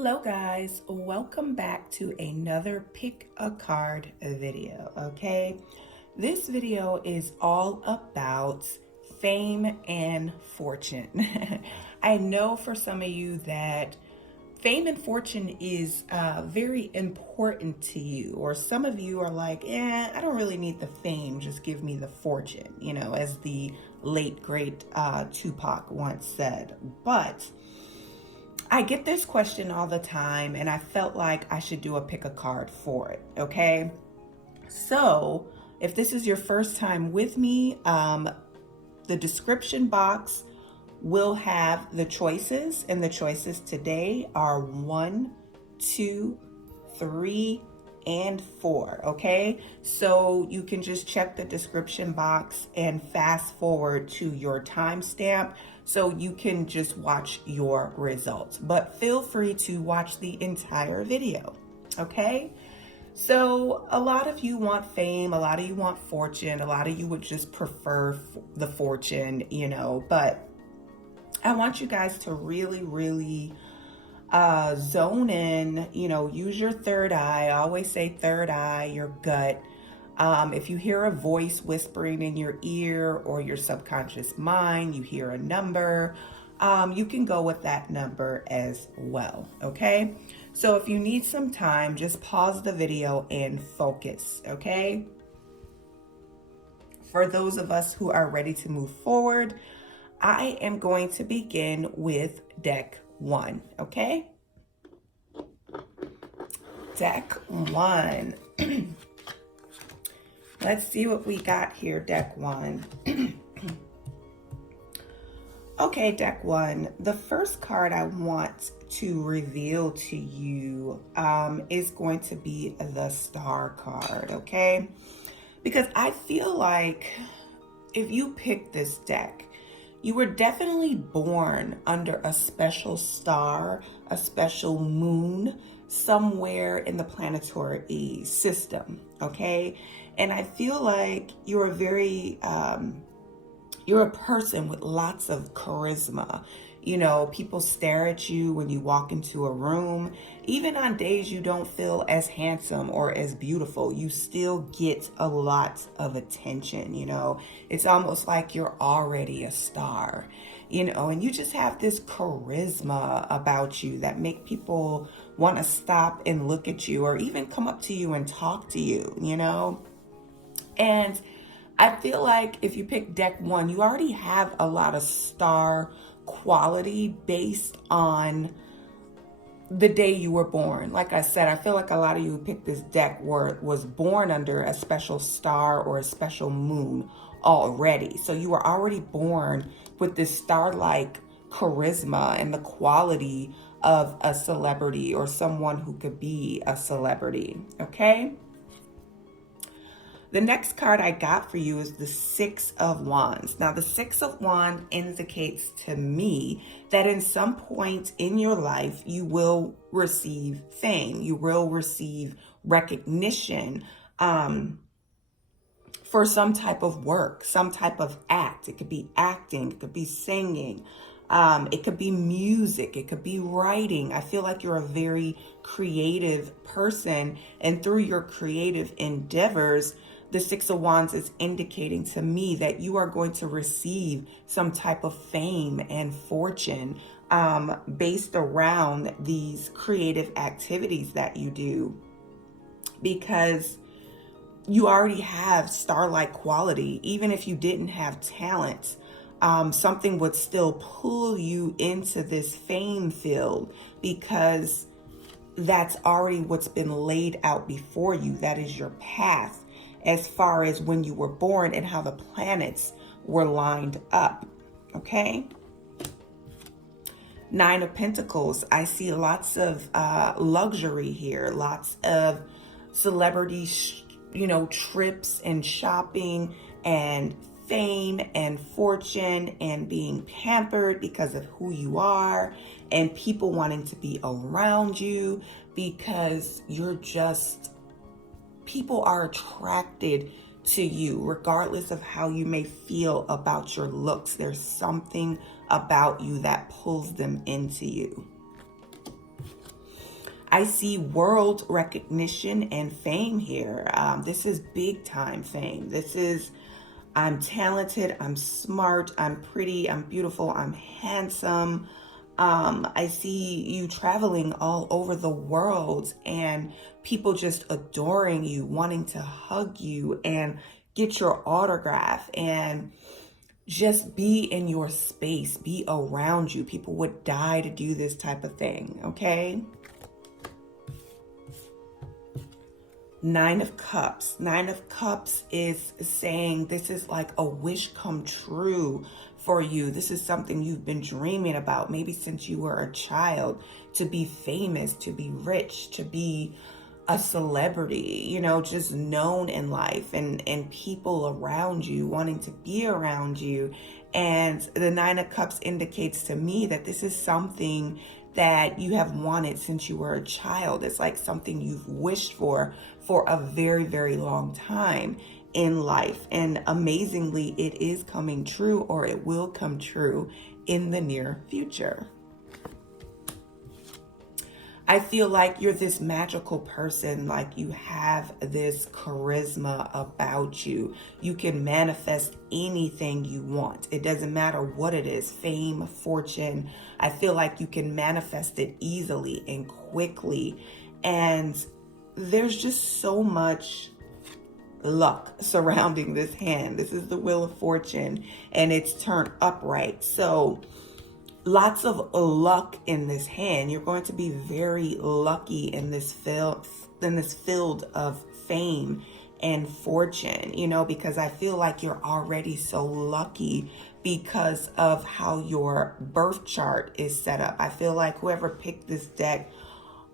Hello guys, welcome back to another pick a card video, okay? This video is all about fame and fortune. I know for some of you that fame and fortune is very important to you, or some of you are like, I don't really need the fame, just give me the fortune, as the late great Tupac once said. But I get this question all the time, and I felt like I should do a pick a card for it, okay? So, if this is your first time with me, the description box will have the choices, and the choices today are 1, 2, 3, and 4, okay? So you can just check the description box and fast forward to your timestamp so you can just watch your results. But feel free to watch the entire video, okay? So a lot of you want fame, a lot of you want fortune, a lot of you would just prefer the fortune, but I want you guys to really zone in, use your third eye. I always say third eye, your gut. If you hear a voice whispering in your ear or your subconscious mind, you hear a number, you can go with that number as well, okay? So if you need some time, just pause the video and focus, okay? For those of us who are ready to move forward, I am going to begin with deck 1, okay? Deck 1. Let's see what we got here, deck 1. Okay, deck 1. The first card I want to reveal to you is going to be the Star card, okay? Because I feel like if you pick this deck, you were definitely born under a special star, a special moon, somewhere in the planetary system, okay? And I feel like you're you're a person with lots of charisma. People stare at you when you walk into a room. Even on days you don't feel as handsome or as beautiful, you still get a lot of attention, It's almost like you're already a star, and you just have this charisma about you that make people want to stop and look at you or even come up to you and talk to you, And I feel like if you pick deck 1, you already have a lot of star quality based on the day you were born. Like I said, I feel like a lot of you who picked this deck was born under a special star or a special moon already. So you were already born with this star-like charisma and the quality of a celebrity or someone who could be a celebrity, okay? The next card I got for you is the Six of Wands. Now, the Six of Wands indicates to me that in some point in your life, you will receive fame. You will receive recognition for some type of work, some type of act. It could be acting, it could be singing, it could be music, it could be writing. I feel like you're a very creative person, and through your creative endeavors, the Six of Wands is indicating to me that you are going to receive some type of fame and fortune based around these creative activities that you do, because you already have star-like quality. Even if you didn't have talent, something would still pull you into this fame field because that's already what's been laid out before you. That is your path as far as when you were born and how the planets were lined up, okay? Nine of Pentacles. I see lots of luxury here, lots of celebrity, trips and shopping and fame and fortune and being pampered because of who you are, and people wanting to be around you because people are attracted to you regardless of how you may feel about your looks. There's something about you that pulls them into you. I see world recognition and fame here. This is big time fame. This is, I'm talented, I'm smart, I'm pretty, I'm beautiful, I'm handsome. I see you traveling all over the world and people just adoring you, wanting to hug you and get your autograph and just be in your space, be around you. People would die to do this type of thing, okay? Nine of Cups. Nine of Cups is saying this is like a wish come true for you. This is something you've been dreaming about, maybe since you were a child, to be famous, to be rich, to be a celebrity, you know, just known in life, and people around you wanting to be around you. And the Nine of Cups indicates to me that this is something that you have wanted since you were a child. It's like something you've wished for a very, very long time in life. And amazingly, it is coming true, or it will come true in the near future. I feel like you're this magical person, like you have this charisma about you. You can manifest anything you want. It doesn't matter what it is, fame, fortune. I feel like you can manifest it easily and quickly. And there's just so much luck surrounding this hand. This is the Wheel of Fortune and it's turned upright. So lots of luck in this hand. You're going to be very lucky in this field of fame and fortune, you know, because I feel like you're already so lucky because of how your birth chart is set up. I feel like whoever picked this deck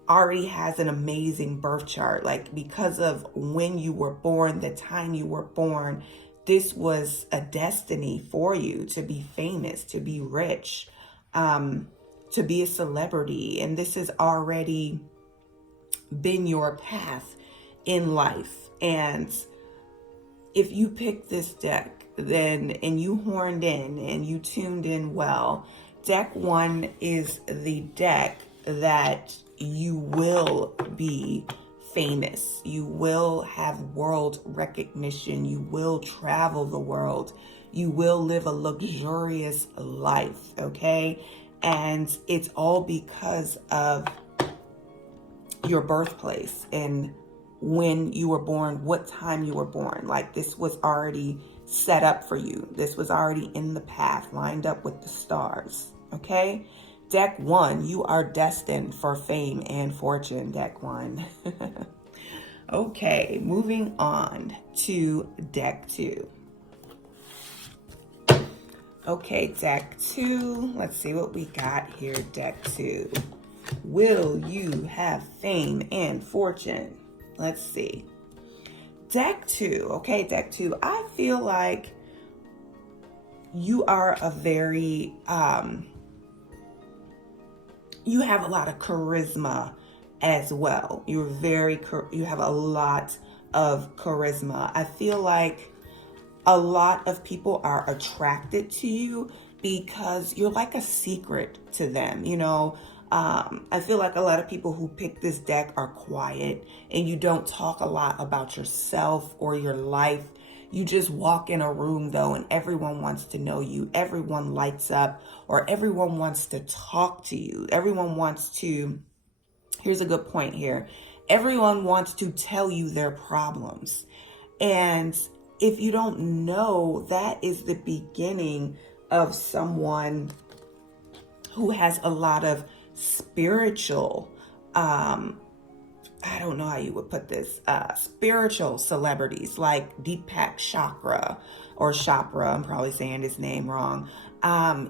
already has an amazing birth chart, like because of when you were born, the time you were born. This was a destiny for you to be famous, to be rich, to be a celebrity. And this has already been your path in life. And if you pick this deck, and you horned in and you tuned in well, deck one is the deck that you will be famous. You will have world recognition. You will travel the world. You will live a luxurious life, okay? And it's all because of your birthplace and when you were born, what time you were born. Like this was already set up for you. This was already in the path, lined up with the stars, okay? Deck one, you are destined for fame and fortune, deck one. Okay, moving on to deck two. Okay, deck two, let's see what we got here, deck two. Will you have fame and fortune? Let's see. Deck two, okay, deck two, I feel like you are a very, you have a lot of charisma as well. You have a lot of charisma. I feel like a lot of people are attracted to you because you're like a secret to them, you know. I feel like a lot of people who pick this deck are quiet and you don't talk a lot about yourself or your life. You just walk in a room though and everyone wants to know you. Everyone lights up, or everyone wants to talk to you. Everyone wants to, here's a good point here. Everyone wants to tell you their problems. And if you don't know, that is the beginning of someone who has a lot of spiritual, I don't know how you would put this, spiritual celebrities like Deepak Chopra or Chopra, I'm probably saying his name wrong.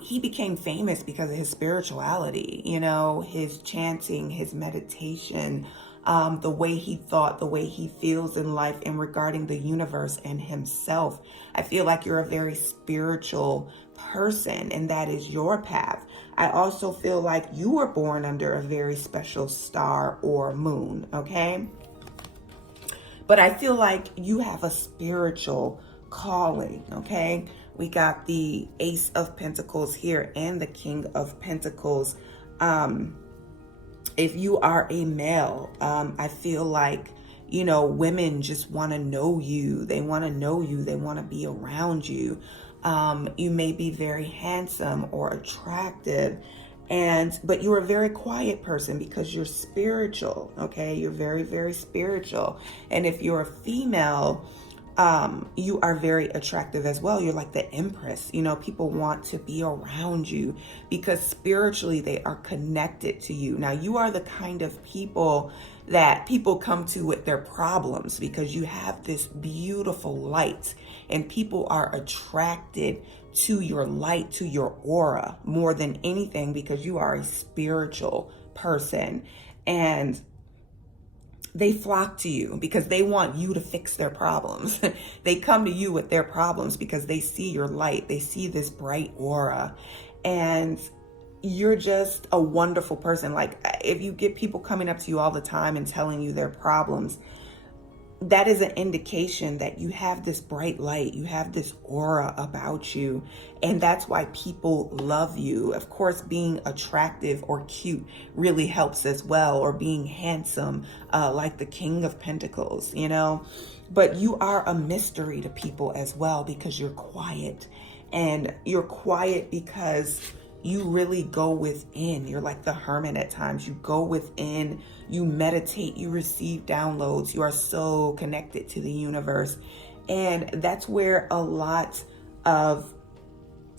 He became famous because of his spirituality, you know, his chanting, his meditation, the way he thought, the way he feels in life and regarding the universe and himself. I feel like you're a very spiritual person and that is your path. I also feel like you were born under a very special star or moon, okay? But I feel like you have a spiritual calling, okay? We got the Ace of Pentacles here and the King of Pentacles. If you are a male, I feel like, women just want to know you. They want to know you. They want to be around you. You may be very handsome or attractive, but you're a very quiet person because you're spiritual. Okay. You're very, very spiritual. And if you're a female, you are very attractive as well. You're like the empress. People want to be around you because spiritually they are connected to you. Now, you are the kind of people that people come to with their problems because you have this beautiful light, and people are attracted to your light, to your aura more than anything because you are a spiritual person. And they flock to you because they want you to fix their problems. They come to you with their problems because they see your light. They see this bright aura, and you're just a wonderful person. Like, if you get people coming up to you all the time and telling you their problems, that is an indication that you have this bright light, you have this aura about you, and that's why people love you. Of course, being attractive or cute really helps as well, or being handsome, like the King of Pentacles, but you are a mystery to people as well because you're quiet, and you're quiet because you really go within. You're like the hermit at times. You go within, you meditate, you receive downloads. You are so connected to the universe. And that's where a lot of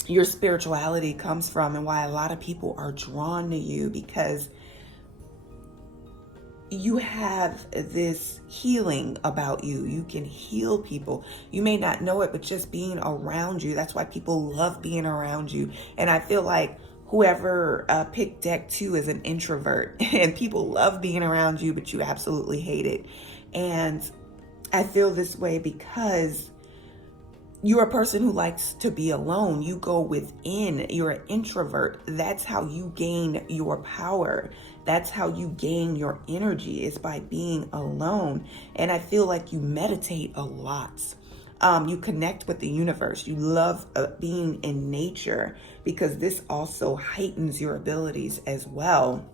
your spirituality comes from, and why a lot of people are drawn to you, because you have this healing about you. You can heal people. You may not know it, but just being around you, that's why people love being around you. And I feel like whoever picked deck 2 is an introvert, and people love being around you, but you absolutely hate it. And I feel this way because you're a person who likes to be alone. You go within. You're an introvert. That's how you gain your power. That's how you gain your energy, is by being alone. And I feel like you meditate a lot. You connect with the universe. You love being in nature, because this also heightens your abilities as well.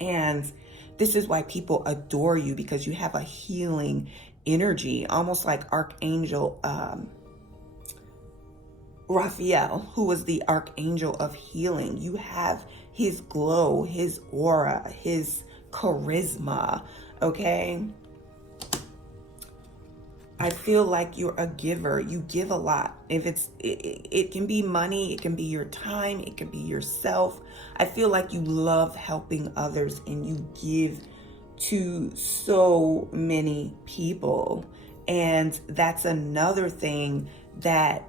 And this is why people adore you, because you have a healing energy, almost like Archangel Raphael, who was the archangel of healing. You have his glow, his aura, his charisma, okay? I feel like you're a giver. You give a lot. If it can be money, it can be your time, it can be yourself. I feel like you love helping others, and you give to so many people. And that's another thing that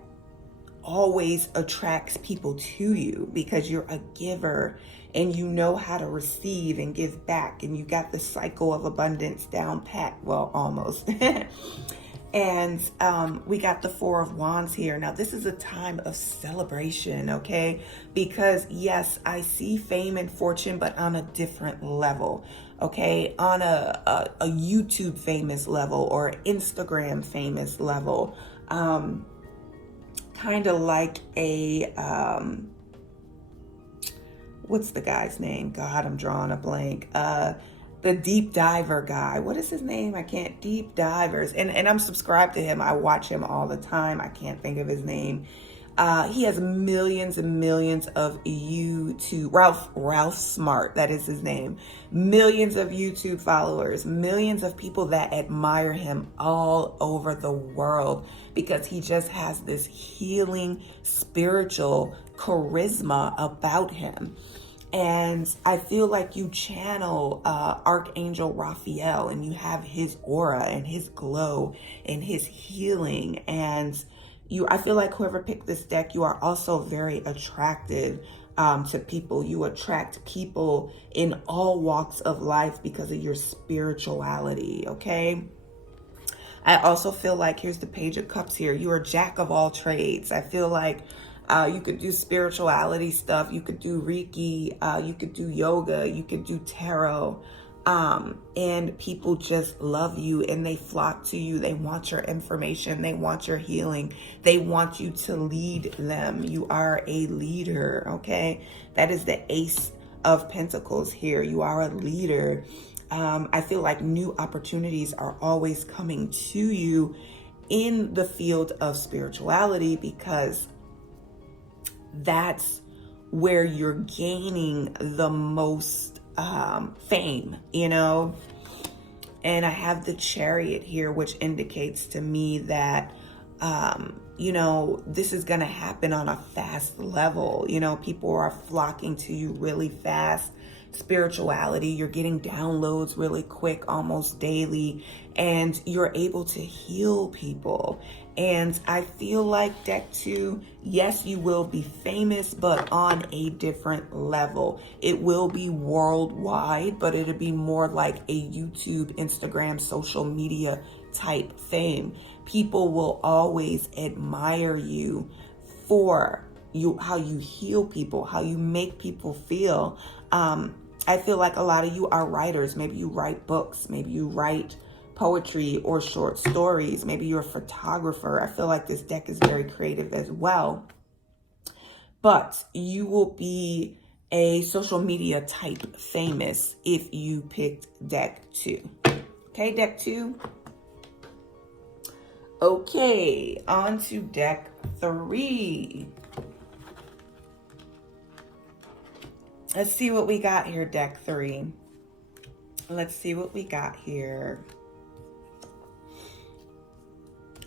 always attracts people to you, because you're a giver and you know how to receive and give back, and you got the cycle of abundance down pat. Well, almost. And we got the 4 of Wands here. Now, this is a time of celebration, okay? Because yes, I see fame and fortune, but on a different level, okay? On a YouTube famous level, or Instagram famous level. Kind of like a, what's the guy's name? God, I'm drawing a blank. The deep diver guy. What is his name? I can't. Deep divers. And I'm subscribed to him. I watch him all the time. I can't think of his name. He has millions and millions of YouTube. Ralph Smart. That is his name. Millions of YouTube followers. Millions of people that admire him all over the world, because he just has this healing spiritual charisma about him. And I feel like you channel Archangel Raphael, and you have his aura and his glow and his healing. And I feel like whoever picked this deck, you are also very attractive to people. You attract people in all walks of life because of your spirituality, okay? I also feel like, here's the Page of Cups here. You are Jack of all trades. I feel like you could do spirituality stuff. You could do Reiki. You could do yoga. You could do tarot. And people just love you, and they flock to you. They want your information. They want your healing. They want you to lead them. You are a leader, okay? That is the Ace of Pentacles here. You are a leader. I feel like new opportunities are always coming to you in the field of spirituality, because that's where you're gaining the most fame, you know? And I have the Chariot here, which indicates to me that, you know, this is going to happen on a fast level. You know, people are flocking to you really fast. Spirituality, you're getting downloads really quick, almost daily, and you're able to heal people. And I feel like deck 2, yes, you will be famous, but on a different level. It will be worldwide, but it'll be more like a YouTube, Instagram, social media type fame. People will always admire you for you, how you heal people, how you make people feel. I feel like a lot of you are writers. Maybe you write books, maybe you write poetry or short stories. Maybe you're a photographer. I feel like this deck is very creative as well. But you will be a social media type famous if you picked deck 2. Okay, deck 2. Okay, on to deck 3. Let's see what we got here, deck 3. Let's see what we got here.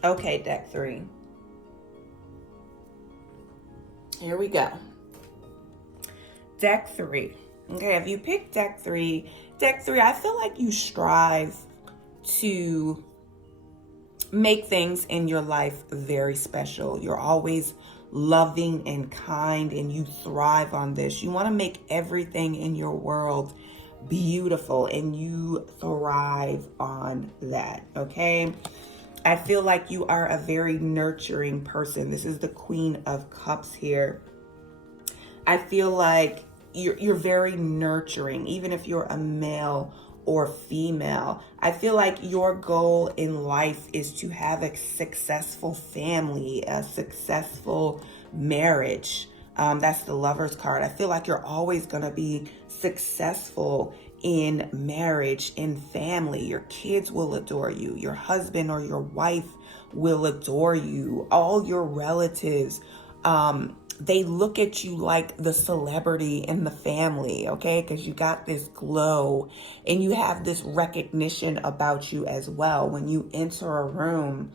Okay, deck 3. Here we go. Deck 3. Okay, if you pick deck 3, I feel like you strive to make things in your life very special. You're always loving and kind, and you thrive on this. You want to make everything in your world beautiful, and you thrive on that, okay? I feel like you are a very nurturing person. This is the Queen of Cups here. I feel like you're very nurturing, even if you're a male or female. I feel like your goal in life is to have a successful family, a successful marriage. That's the Lover's card. I feel like you're always going to be successful in marriage, in family. Your kids will adore you. Your husband or your wife will adore you. All your relatives, they look at you like the celebrity in the family, okay? Because you got this glow and you have this recognition about you as well. When you enter a room,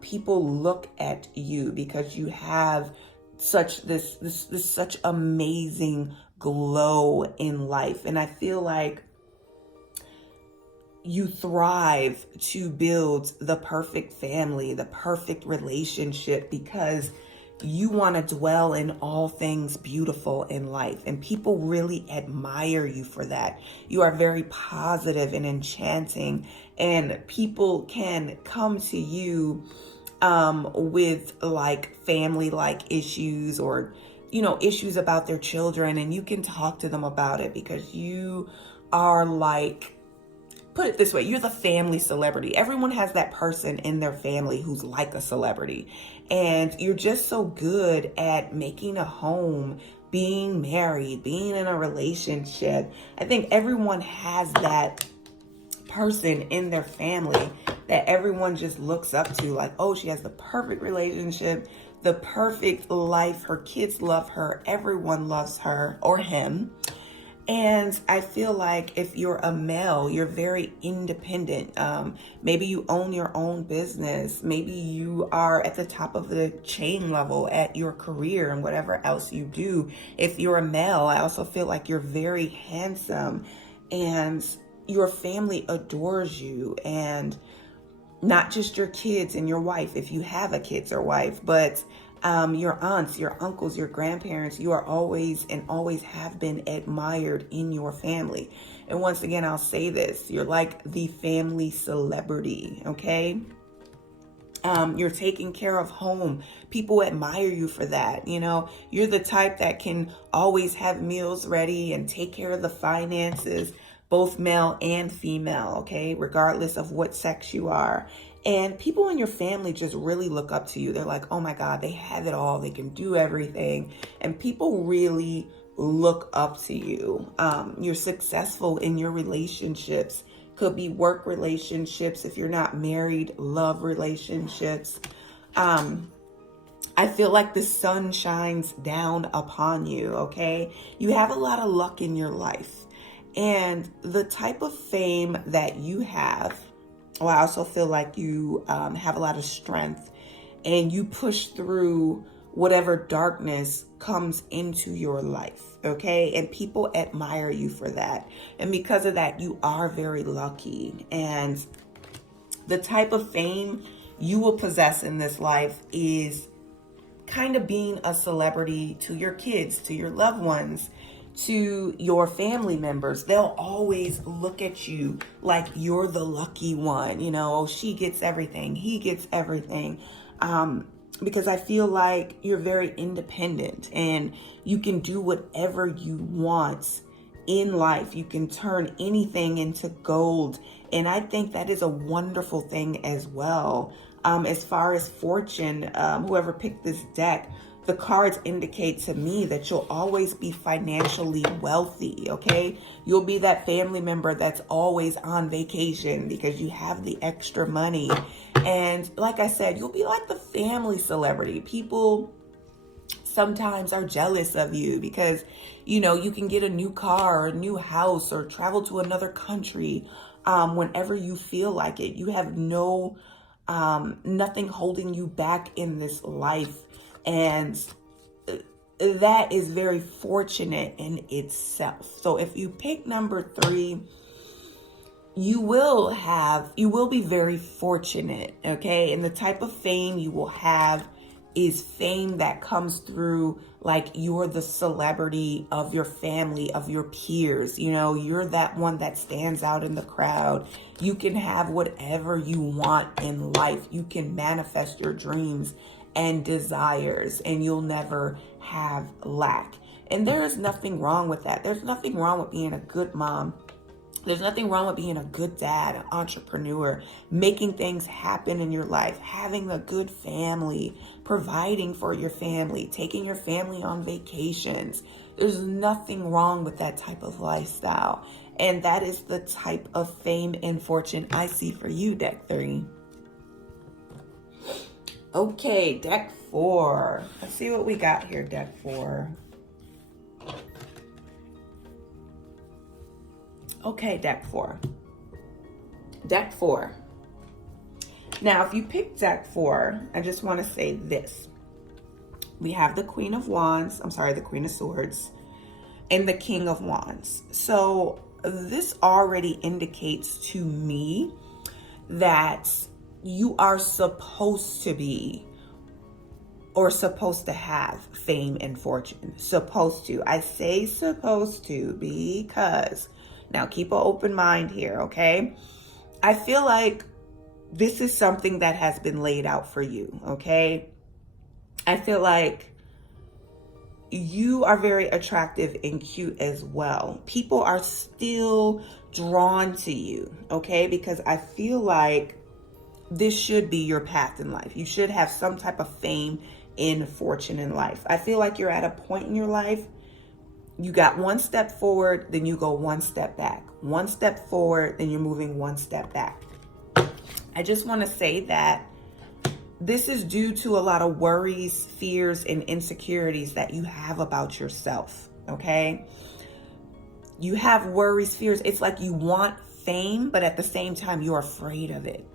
people look at you because you have such this such amazing glow in life. And I feel like you thrive to build the perfect family, the perfect relationship, because you want to dwell in all things beautiful in life, and people really admire you for that. You are very positive and enchanting, and people can come to you with like family like issues, or issues about their children, and you can talk to them about it because you are like, put it this way, you're the family celebrity. Everyone has that person in their family who's like a celebrity. And you're just so good at making a home, being married, being in a relationship. I think everyone has that person in their family that everyone just looks up to, like, oh, she has the perfect relationship, the perfect life. Her kids love her. Everyone loves her or him. And I feel like if you're a male, you're very independent. Maybe you own your own business. Maybe you are at the top of the chain level at your career and whatever else you do. If you're a male, I also feel like you're very handsome and your family adores you, and not just your kids and your wife, if you have a kids or wife, but your aunts, your uncles, your grandparents. You are always and always have been admired in your family. And once again, I'll say this, you're like the family celebrity, okay? You're taking care of home. People admire you for that. You're the type that can always have meals ready and take care of the finances, both male and female, okay? Regardless of what sex you are. And people in your family just really look up to you. They're like, oh my God, they have it all. They can do everything. And people really look up to you. You're successful in your relationships. Could be work relationships. If you're not married, love relationships. I feel like the sun shines down upon you, okay? You have a lot of luck in your life. And the type of fame that you have, well, I also feel like you have a lot of strength and you push through whatever darkness comes into your life, okay? And people admire you for that. And because of that, you are very lucky. And the type of fame you will possess in this life is kind of being a celebrity to your kids, to your loved ones, to your family members. They'll always look at you like you're the lucky one. You know, she gets everything, he gets everything. Because I feel like you're very independent and you can do whatever you want in life. You can turn anything into gold. And I think that is a wonderful thing as well. As far as fortune, whoever picked this deck, the cards indicate to me that you'll always be financially wealthy, okay? You'll be that family member that's always on vacation because you have the extra money. And like I said, you'll be like the family celebrity. People sometimes are jealous of you because, you know, you can get a new car or a new house or travel to another country whenever you feel like it. You have nothing holding you back in this life. And that is very fortunate in itself. So if you pick number 3, you will be very fortunate, okay? And the type of fame you will have is fame that comes through like you're the celebrity of your family, of your peers. You know, you're that one that stands out in the crowd. You can have whatever you want in life. You can manifest your dreams and desires, and you'll never have lack. And there is nothing wrong with that. There's nothing wrong with being a good mom. There's nothing wrong with being a good dad, an entrepreneur, making things happen in your life, having a good family, providing for your family, taking your family on vacations. There's nothing wrong with that type of lifestyle. And that is the type of fame and fortune I see for you, deck 3. Okay, deck 4. Let's see what we got here, deck 4. Okay, deck 4. Deck 4. Now, if you pick deck 4, I just want to say this. We have the Queen of Swords, and the King of Wands. So this already indicates to me that you are supposed to be or supposed to have fame and fortune. Supposed to. I say supposed to because, now keep an open mind here, okay? I feel like this is something that has been laid out for you, okay? I feel like you are very attractive and cute as well. People are still drawn to you, okay? Because I feel like this should be your path in life. You should have some type of fame and fortune in life. I feel like you're at a point in your life, you got one step forward, then you go one step back. One step forward, then you're moving one step back. I just want to say that this is due to a lot of worries, fears, and insecurities that you have about yourself, okay? You have worries, fears. It's like you want fame, but at the same time, you're afraid of it.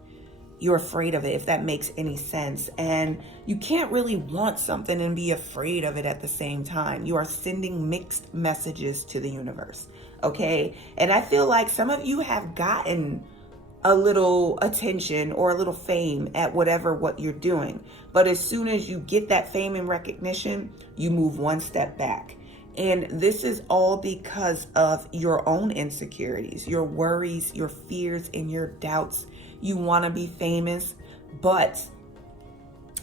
You're afraid of it, if that makes any sense. And you can't really want something and be afraid of it at the same time. You are sending mixed messages to the universe, okay? And I feel like some of you have gotten a little attention or a little fame at what you're doing. But as soon as you get that fame and recognition, you move one step back. And this is all because of your own insecurities, your worries, your fears, and your doubts. You want to be famous, but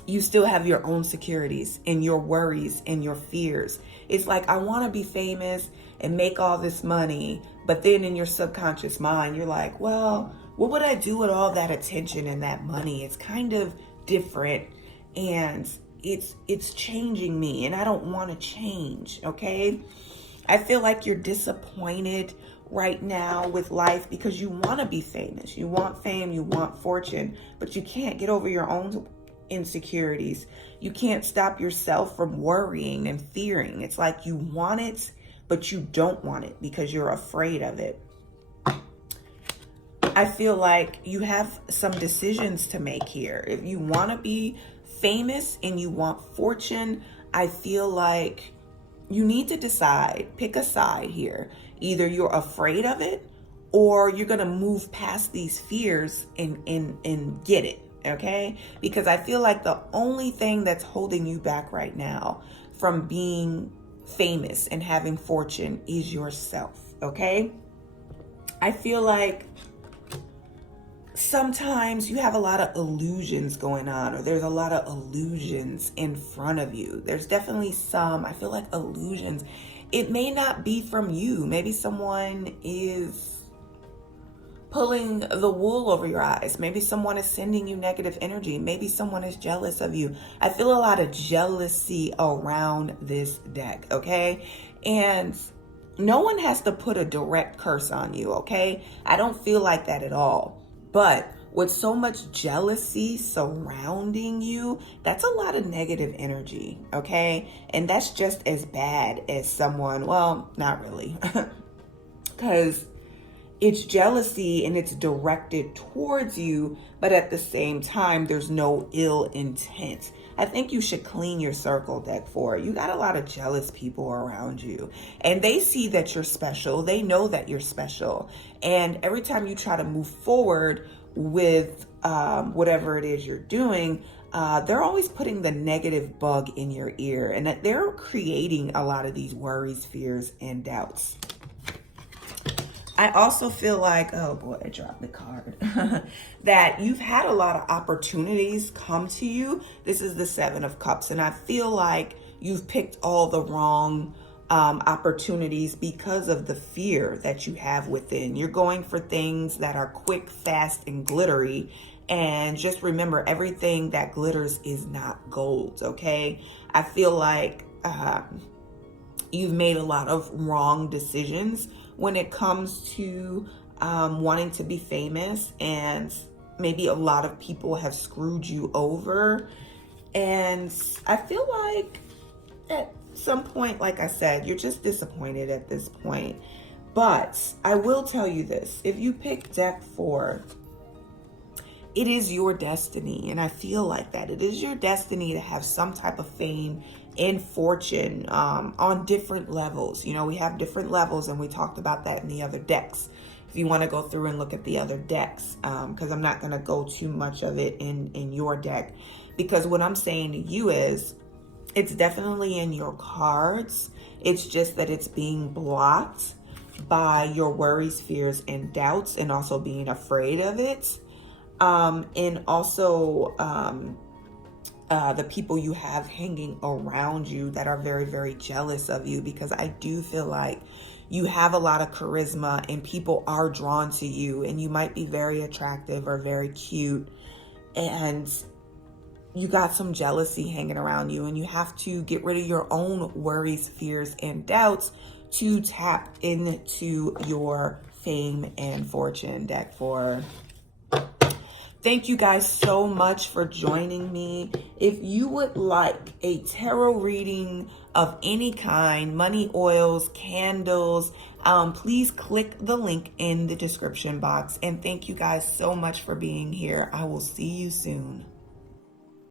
you still have your own securities and your worries and your fears. It's like, I want to be famous and make all this money, but then in your subconscious mind, you're like, well, what would I do with all that attention and that money? It's kind of different, and it's changing me, and I don't want to change, okay? I feel like you're disappointed right now with life because you want to be famous. You want fame, you want fortune, but you can't get over your own insecurities. You can't stop yourself from worrying and fearing. It's like you want it, but you don't want it because you're afraid of it. I feel like you have some decisions to make here. If you want to be famous and you want fortune, I feel like you need to decide, pick a side here. Either you're afraid of it or you're going to move past these fears and get it, okay? Because I feel like the only thing that's holding you back right now from being famous and having fortune is yourself, okay? I feel like sometimes you have a lot of illusions going on, or there's a lot of illusions in front of you. There's definitely some, I feel like, illusions. It may not be from you. Maybe someone is pulling the wool over your eyes. Maybe someone is sending you negative energy. Maybe someone is jealous of you. I feel a lot of jealousy around this deck, okay? And no one has to put a direct curse on you, okay? I don't feel like that at all. But with so much jealousy surrounding you, that's a lot of negative energy, okay? And that's just as bad as someone, well, not really, because it's jealousy and it's directed towards you, but at the same time, there's no ill intent. I think you should clean your circle, deck 4. You got a lot of jealous people around you, and they see that you're special. They know that you're special. And every time you try to move forward with whatever it is you're doing, they're always putting the negative bug in your ear, and that they're creating a lot of these worries, fears, and doubts. I also feel like, oh boy, I dropped the card, that you've had a lot of opportunities come to you. This is the 7 of Cups, and I feel like you've picked all the wrong opportunities because of the fear that you have within. You're going for things that are quick, fast, and glittery. And just remember, everything that glitters is not gold, okay? I feel like you've made a lot of wrong decisions when it comes to wanting to be famous, and maybe a lot of people have screwed you over. And I feel like at some point, like I said, you're just disappointed at this point. But I will tell you this, if you pick deck 4, it is your destiny. And I feel like that it is your destiny to have some type of fame and fortune on different levels. You know, we have different levels, and we talked about that in the other decks. If you want to go through and look at the other decks, because I'm not going to go too much of it in your deck, because what I'm saying to you is it's definitely in your cards. It's just that it's being blocked by your worries, fears, and doubts, and also being afraid of it. And also the people you have hanging around you that are very, very jealous of you, because I do feel like you have a lot of charisma and people are drawn to you, and you might be very attractive or very cute, and you got some jealousy hanging around you, and you have to get rid of your own worries, fears, and doubts to tap into your fame and fortune, deck 4. Thank you guys so much for joining me. If you would like a tarot reading of any kind, money oils, candles, please click the link in the description box. And thank you guys so much for being here. I will see you soon.